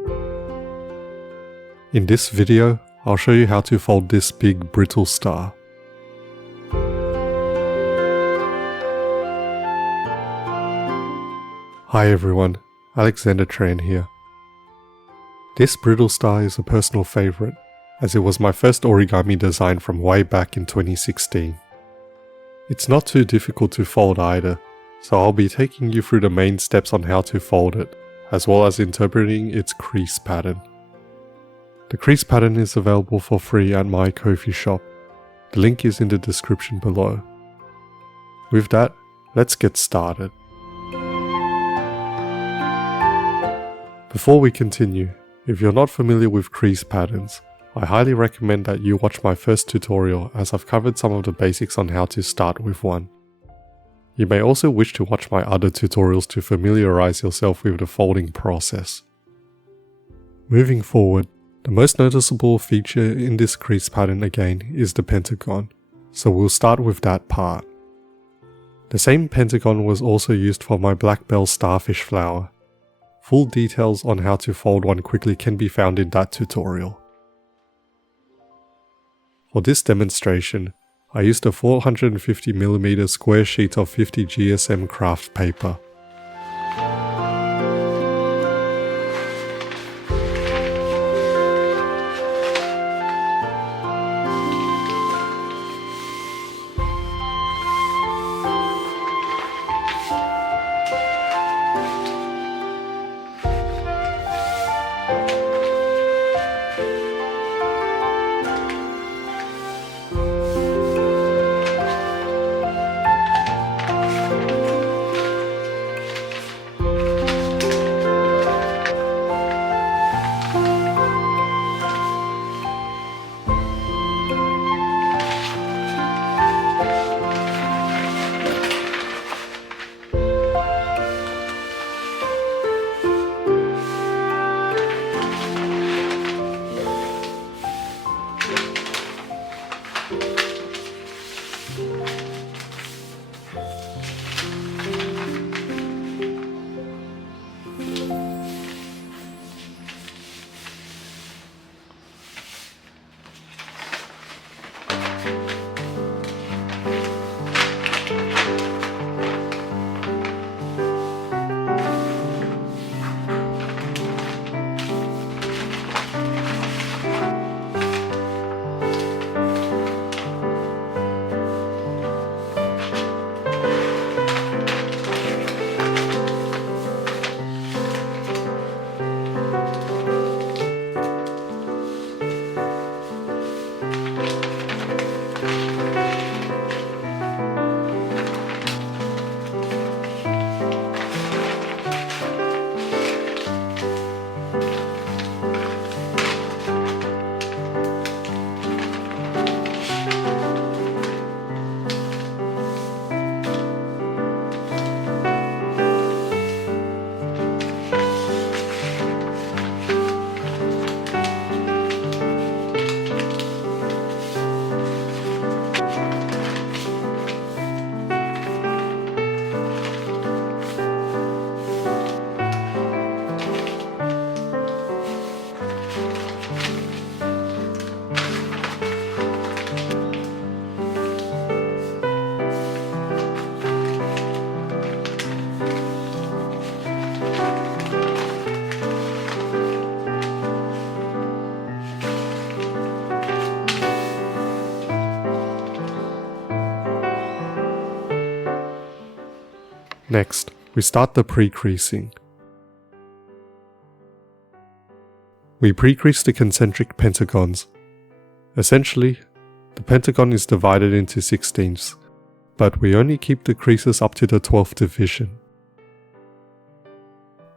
In this video, I'll show you how to fold this big brittle star. Hi everyone, Alexander Tran here. This brittle star is a personal favorite, as it was my first origami design from way back in 2016. It's not too difficult to fold either, so I'll be taking you through the main steps on how to fold it, as well as interpreting its crease pattern. The crease pattern is available for free at my Ko-fi shop. The link is in the description below. With that, let's get started. Before we continue, if you're not familiar with crease patterns, I highly recommend that you watch my first tutorial, as I've covered some of the basics on how to start with one. You may also wish to watch my other tutorials to familiarize yourself with the folding process. Moving forward, the most noticeable feature in this crease pattern again is the pentagon, so we'll start with that part. The same pentagon was also used for my black bell starfish flower. Full details on how to fold one quickly can be found in that tutorial. For this demonstration, I used a 450mm square sheet of 50 GSM Kraft paper. Next, we start the pre-creasing. We pre-crease the concentric pentagons. Essentially, the pentagon is divided into 16ths, but we only keep the creases up to the 12th division.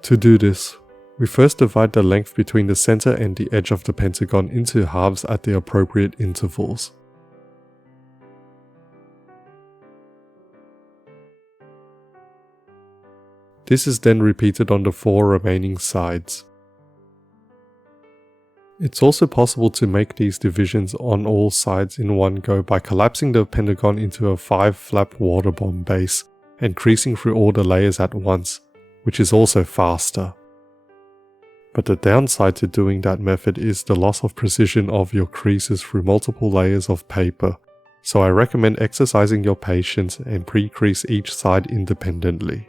To do this, we first divide the length between the center and the edge of the pentagon into halves at the appropriate intervals. This is then repeated on the 4 remaining sides. It's also possible to make these divisions on all sides in one go by collapsing the pentagon into a 5-flap water bomb base and creasing through all the layers at once, which is also faster. But the downside to doing that method is the loss of precision of your creases through multiple layers of paper, so I recommend exercising your patience and pre-crease each side independently.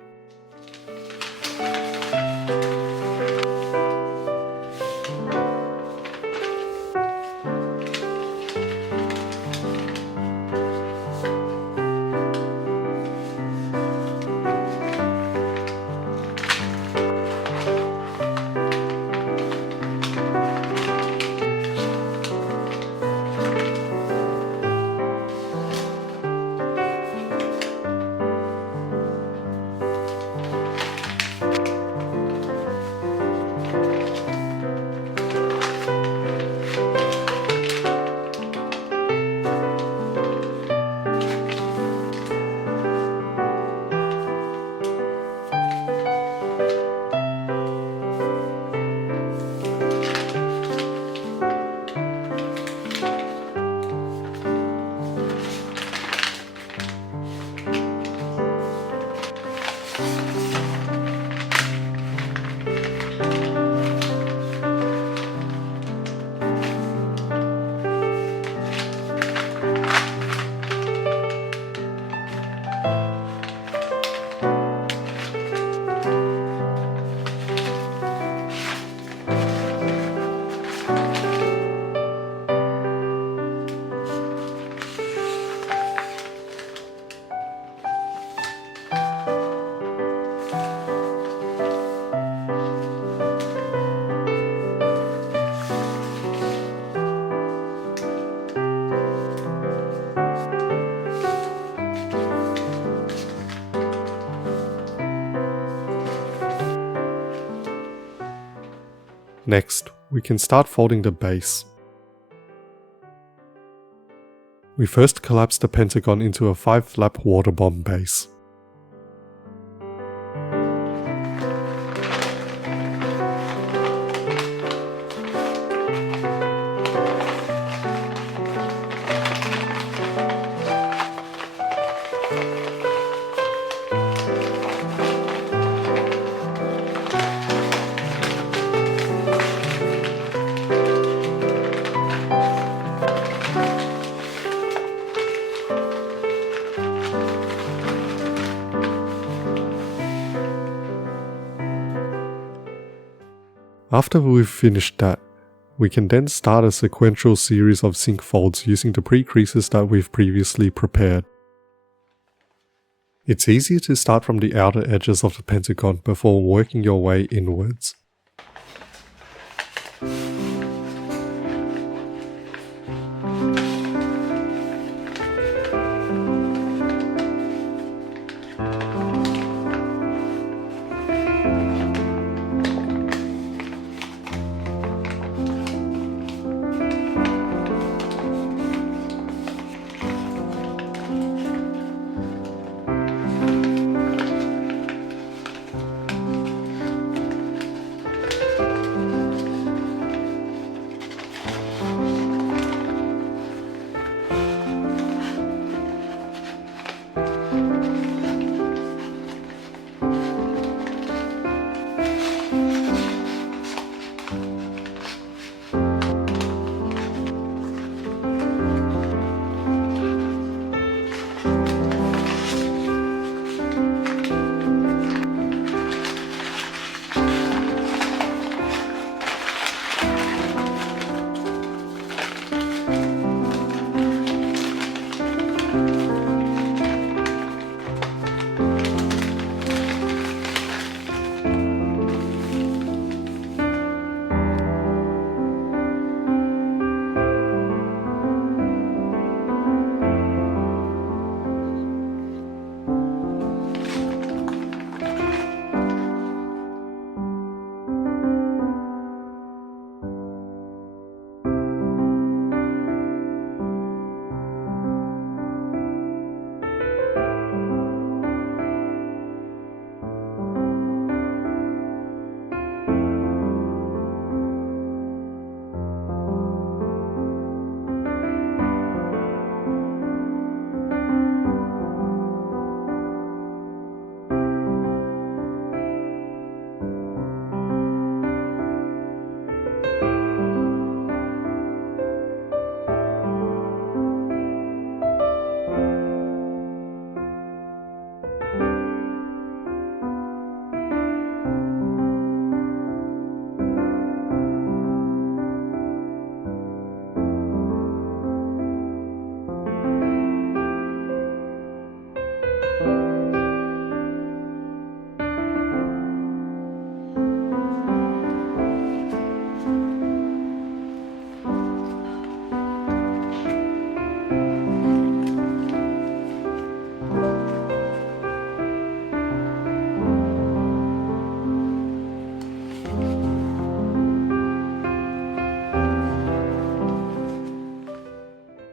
Next, we can start folding the base. We first collapse the pentagon into a 5-flap water bomb base. After we've finished that, we can then start a sequential series of sink folds using the pre-creases that we've previously prepared. It's easier to start from the outer edges of the pentagon before working your way inwards.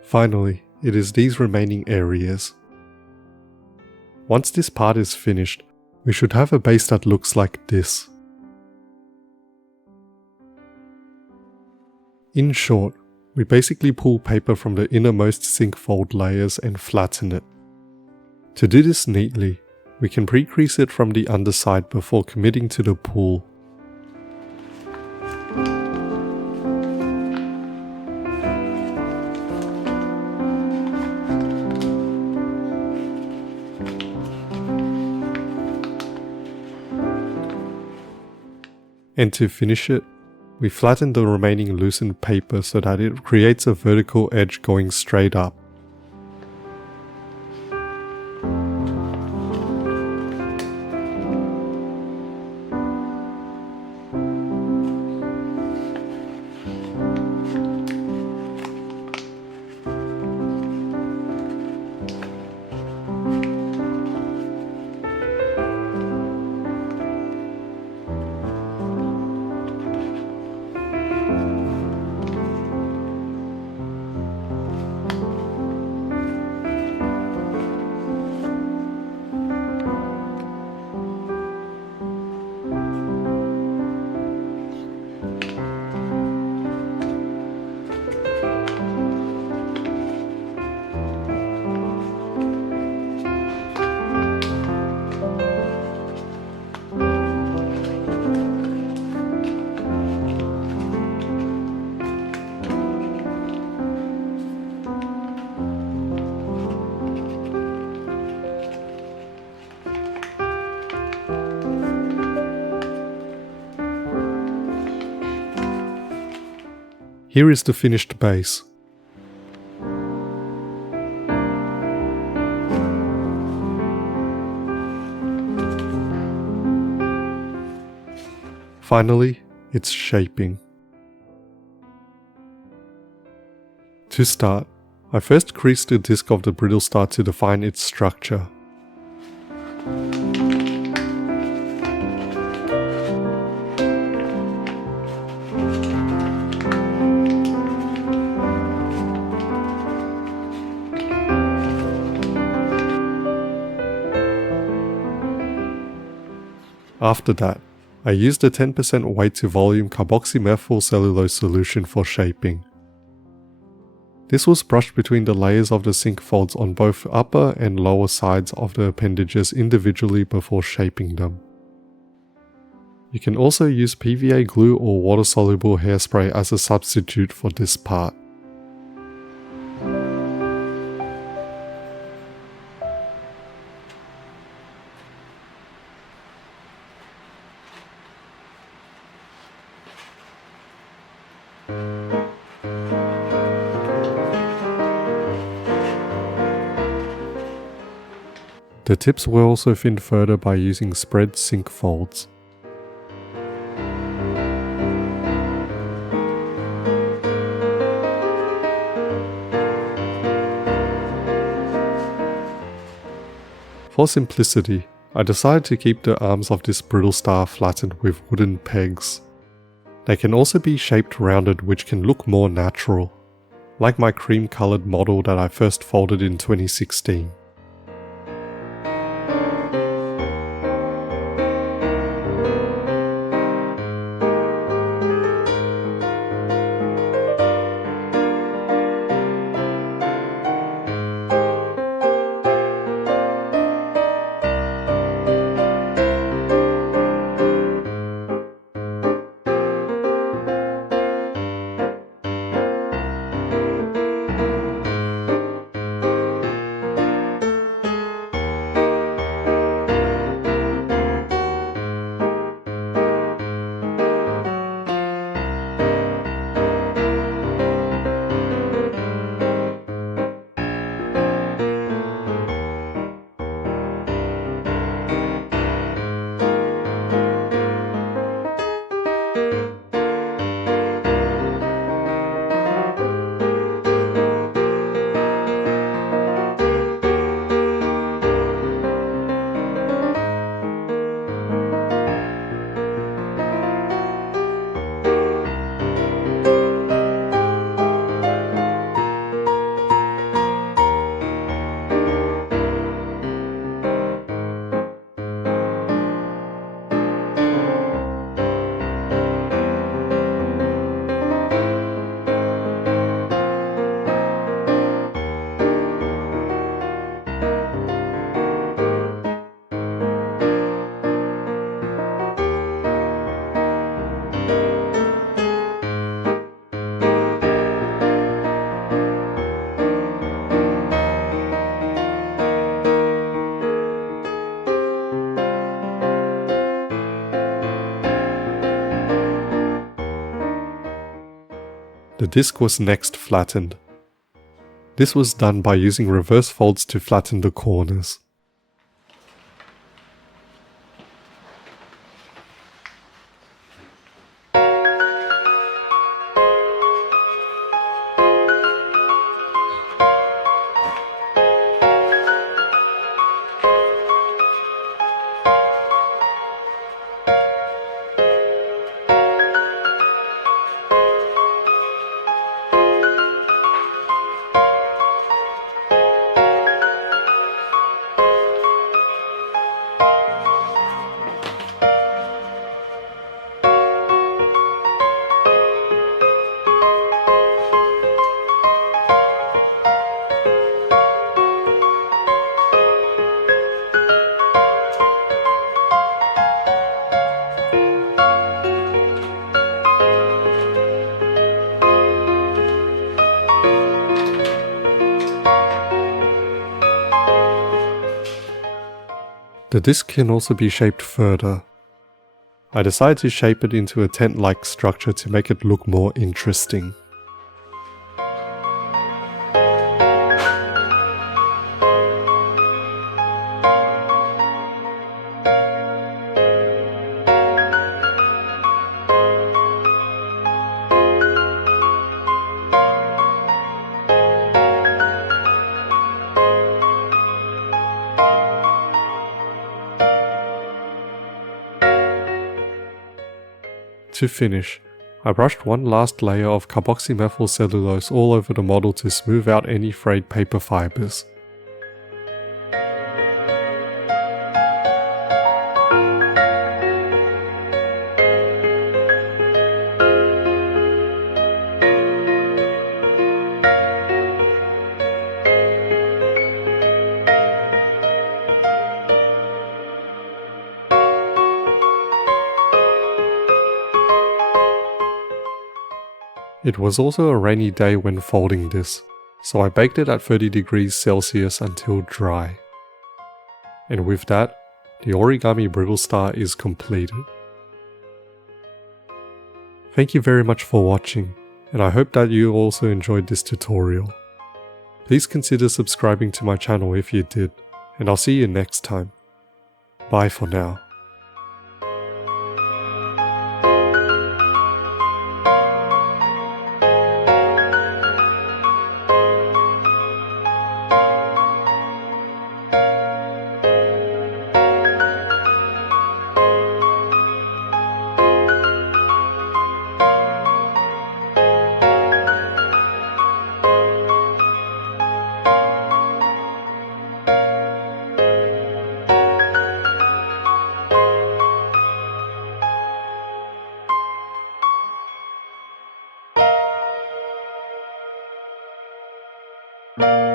Finally, it is these remaining areas. Once this part is finished, we should have a base that looks like this. In short, we basically pull paper from the innermost sink fold layers and flatten it. To do this neatly, we can pre-crease it from the underside before committing to the pull. And to finish it, we flatten the remaining loosened paper so that it creates a vertical edge going straight up. Here is the finished base. Finally, it's shaping. To start, I first creased the disc of the brittle star to define its structure. After that, I used a 10% weight to volume carboxymethyl cellulose solution for shaping. This was brushed between the layers of the sink folds on both upper and lower sides of the appendages individually before shaping them. You can also use PVA glue or water-soluble hairspray as a substitute for this part. The tips were also thinned further by using spread sink folds. For simplicity, I decided to keep the arms of this brittle star flattened with wooden pegs. They can also be shaped rounded, which can look more natural, like my cream colored model that I first folded in 2016. The disc was next flattened. This was done by using reverse folds to flatten the corners. The disc can also be shaped further. I decided to shape it into a tent-like structure to make it look more interesting. To finish, I brushed one last layer of carboxymethyl cellulose all over the model to smooth out any frayed paper fibers. It was also a rainy day when folding this, so I baked it at 30 degrees Celsius until dry. And with that, the Origami Brittle Star is completed. Thank you very much for watching, and I hope that you also enjoyed this tutorial. Please consider subscribing to my channel if you did, and I'll see you next time. Bye for now. Bye.